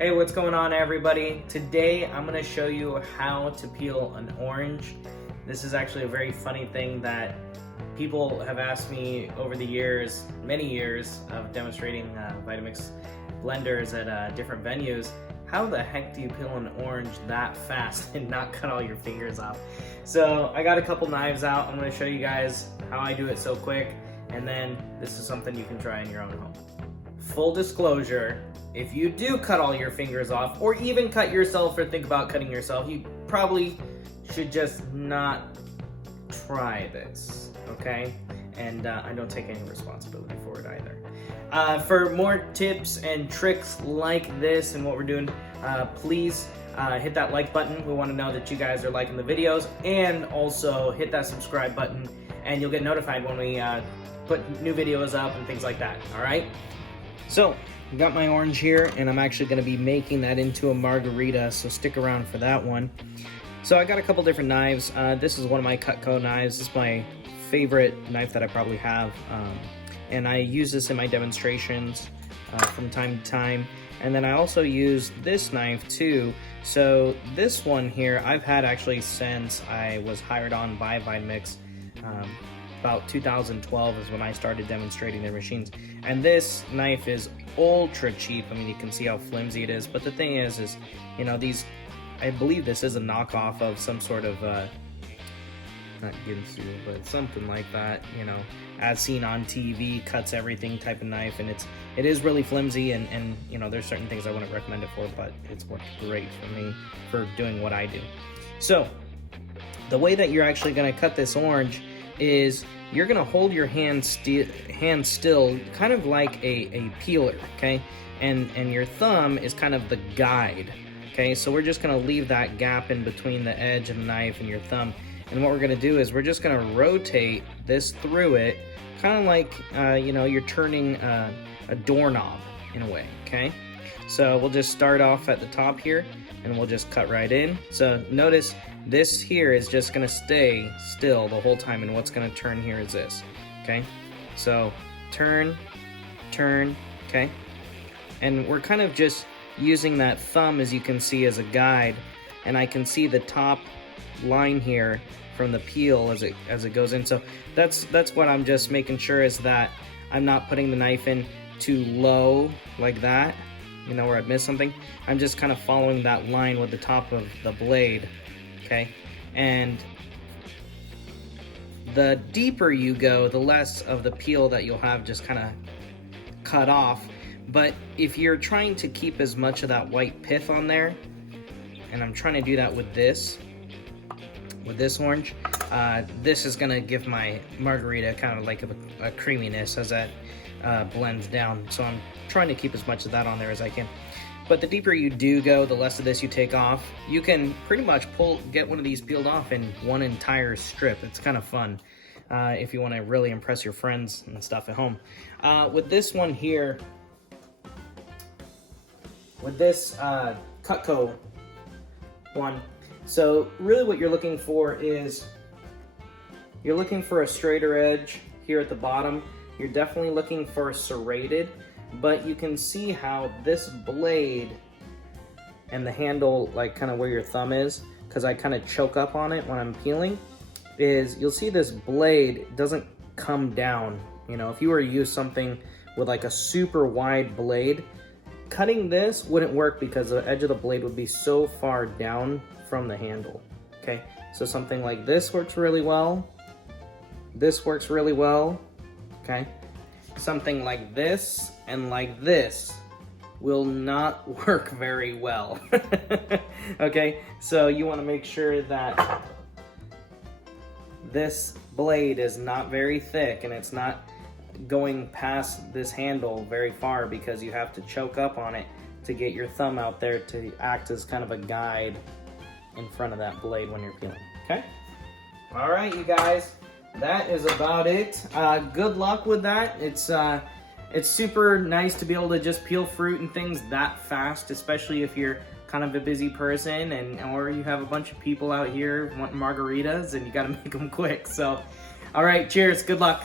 Hey, what's going on everybody? Today I'm going to show you how to peel an orange. This is actually a very funny thing that people have asked me over the years, many years of demonstrating Vitamix blenders at different venues. How the heck do you peel an orange that fast and not cut all your fingers off? So I got a couple knives out. I'm going to show you guys how I do it so quick, and then this is something you can try in your own home. Full disclosure, if you do cut all your fingers off, or even cut yourself or think about cutting yourself, you probably should just not try this, okay? And I don't take any responsibility for it either. For more tips and tricks like this and what we're doing, please hit that like button. We want to know that you guys are liking the videos, and also hit that subscribe button, and you'll get notified when we put new videos up and things like that, all right? So, I got my orange here, and I'm actually going to be making that into a margarita, so stick around for that one. So I got a couple different knives. This is one of my Cutco knives. This is my favorite knife that I probably have, and I use this in my demonstrations from time to time. And then I also use this knife too. So this one here I've had actually since I was hired on by Vitamix. About 2012 is when I started demonstrating their machines. And this knife is ultra cheap. I mean, you can see how flimsy it is. But the thing is, you know, these, I believe this is a knockoff of some sort of, not Ginsu, but something like that, you know, as seen on TV, cuts everything type of knife. And it is really flimsy, and you know, there's certain things I wouldn't recommend it for, but it's worked great for me for doing what I do. So, the way that you're actually gonna cut this orange is you're gonna hold your hand still, kind of like a peeler, okay? And your thumb is kind of the guide, okay? So we're just gonna leave that gap in between the edge of the knife and your thumb. And what we're gonna do is we're just gonna rotate this through it, kind of like, you know, you're turning a doorknob in a way, okay? So we'll just start off at the top here, and we'll just cut right in. So notice this here is just gonna stay still the whole time, and what's gonna turn here is this, okay? So turn, okay? And we're kind of just using that thumb, as you can see, as a guide, and I can see the top line here from the peel as it goes in. So that's what I'm just making sure, is that I'm not putting the knife in too low like that, you know, where I'd miss something. I'm just kind of following that line with the top of the blade, okay? And the deeper you go, the less of the peel that you'll have just kind of cut off. But if you're trying to keep as much of that white pith on there, and I'm trying to do that with this orange, this is gonna give my margarita kind of like a creaminess as that blends down. So I'm trying to keep as much of that on there as I can. But the deeper you do go, the less of this you take off. You can pretty much get one of these peeled off in one entire strip. It's kind of fun if you want to really impress your friends and stuff at home. With this one here, with this Cutco one, so really what you're looking for is, you're looking for a straighter edge here at the bottom. You're definitely looking for serrated, but you can see how this blade and the handle, like kind of where your thumb is, because I kind of choke up on it when I'm peeling, is you'll see this blade doesn't come down. You know, if you were to use something with like a super wide blade, cutting this wouldn't work because the edge of the blade would be so far down from the handle, okay? So something like this works really well. This works really well, okay? Something like this and like this will not work very well, okay? So you wanna make sure that this blade is not very thick and it's not going past this handle very far, because you have to choke up on it to get your thumb out there to act as kind of a guide in front of that blade when you're peeling, okay? All right, you guys, that is about it. Good luck with that. It's super nice to be able to just peel fruit and things that fast, especially if you're kind of a busy person, or you have a bunch of people out here wanting margaritas and you gotta make them quick. So, all right, cheers, good luck.